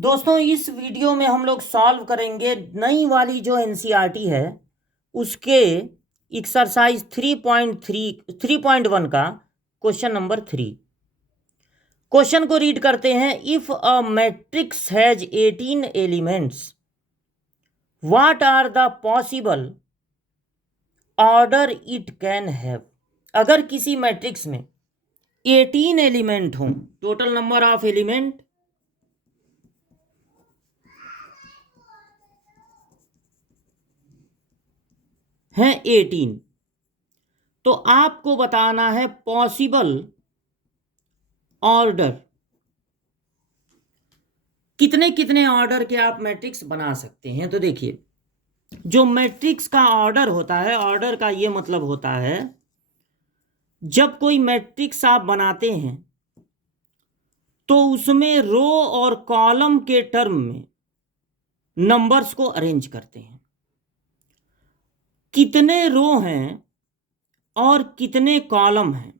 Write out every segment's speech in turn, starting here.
दोस्तों इस वीडियो में हम लोग सॉल्व करेंगे नई वाली जो एनसीईआरटी है उसके एक्सरसाइज 3.1 का क्वेश्चन नंबर 3। क्वेश्चन को रीड करते हैं। If a matrix has 18 elements what are the possible order it can have. अगर किसी मैट्रिक्स में 18 एलिमेंट हों, टोटल नंबर ऑफ एलिमेंट हैं 18, तो आपको बताना है पॉसिबल ऑर्डर, कितने कितने ऑर्डर के आप मैट्रिक्स बना सकते हैं। तो देखिए, जो मैट्रिक्स का ऑर्डर होता है, ऑर्डर का ये मतलब होता है जब कोई मैट्रिक्स आप बनाते हैं तो उसमें रो और कॉलम के टर्म में नंबर्स को अरेंज करते हैं। कितने रो हैं और कितने कॉलम हैं,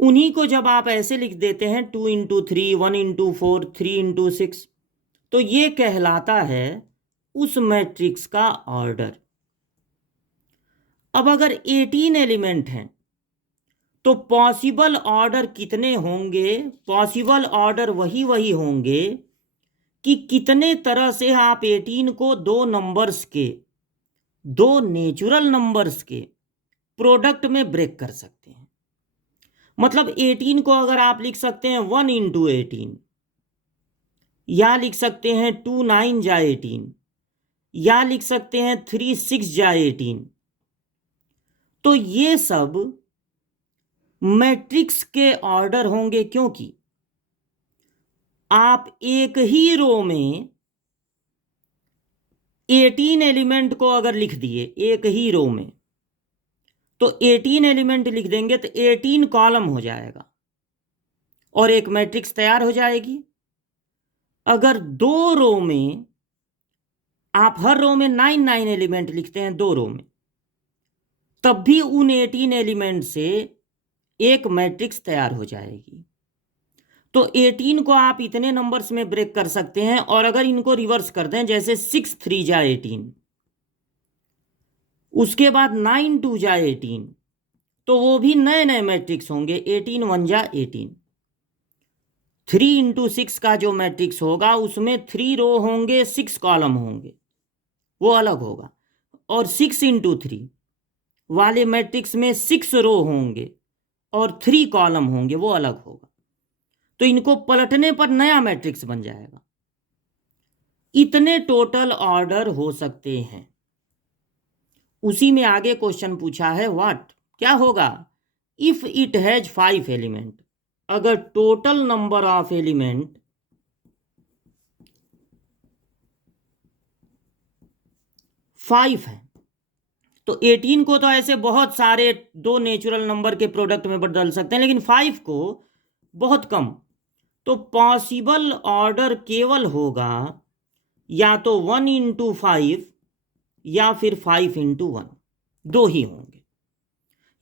उन्हीं को जब आप ऐसे लिख देते हैं 2 × 3, 1 × 4, 3 × 6, तो ये कहलाता है उस मैट्रिक्स का ऑर्डर। अब अगर 18 एलिमेंट हैं तो पॉसिबल ऑर्डर कितने होंगे? पॉसिबल ऑर्डर वही होंगे कि कितने तरह से आप 18 को दो नंबर्स के, दो नेचुरल नंबर्स के प्रोडक्ट में ब्रेक कर सकते हैं। मतलब 18 को अगर आप लिख सकते हैं 1 × 18, या लिख सकते हैं 2 9 जा 18, या लिख सकते हैं 3 6 जा 18, तो ये सब मैट्रिक्स के ऑर्डर होंगे, क्योंकि आप एक ही रो में 18 एलिमेंट को अगर लिख दिए एक ही रो में, तो 18 एलिमेंट लिख देंगे तो 18 कॉलम हो जाएगा और एक मैट्रिक्स तैयार हो जाएगी। अगर दो रो में आप हर रो में 9 9 एलिमेंट लिखते हैं दो रो में, तब भी उन 18 एलिमेंट से एक मैट्रिक्स तैयार हो जाएगी। तो 18 को आप इतने नंबर्स में ब्रेक कर सकते हैं। और अगर इनको रिवर्स कर दें, जैसे 6 3 जा 18, उसके बाद 9 2 जा 18, तो वो भी नए नए मैट्रिक्स होंगे। 18 1 जा 18, 3 × 6 का जो मैट्रिक्स होगा उसमें 3 रो होंगे, 6 कॉलम होंगे, वो अलग होगा। और 6 × 3 वाले मैट्रिक्स में 6 रो होंगे और 3 कॉलम होंगे, वो अलग होगा। तो इनको पलटने पर नया मैट्रिक्स बन जाएगा। इतने टोटल ऑर्डर हो सकते हैं। उसी में आगे क्वेश्चन पूछा है व्हाट, क्या होगा इफ इट हैज 5 एलिमेंट। अगर टोटल नंबर ऑफ एलिमेंट 5 है, तो 18 को तो ऐसे बहुत सारे दो नेचुरल नंबर के प्रोडक्ट में बदल सकते हैं, लेकिन 5 को बहुत कम। तो पॉसिबल ऑर्डर केवल होगा या तो 1 × 5 या फिर 5 × 1, दो ही होंगे।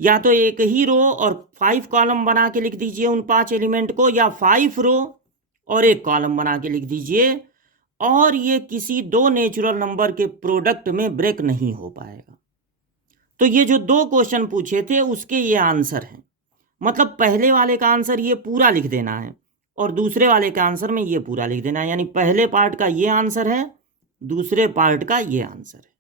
या तो एक ही रो और 5 कॉलम बना के लिख दीजिए उन 5 एलिमेंट को, या 5 रो और एक कॉलम बना के लिख दीजिए, और ये किसी दो नेचुरल नंबर के प्रोडक्ट में ब्रेक नहीं हो पाएगा। तो ये जो दो क्वेश्चन पूछे थे उसके ये आंसर हैं। मतलब पहले वाले का आंसर ये पूरा लिख देना है और दूसरे वाले के आंसर में ये पूरा लिख देना है। यानी पहले पार्ट का ये आंसर है, दूसरे पार्ट का ये आंसर है।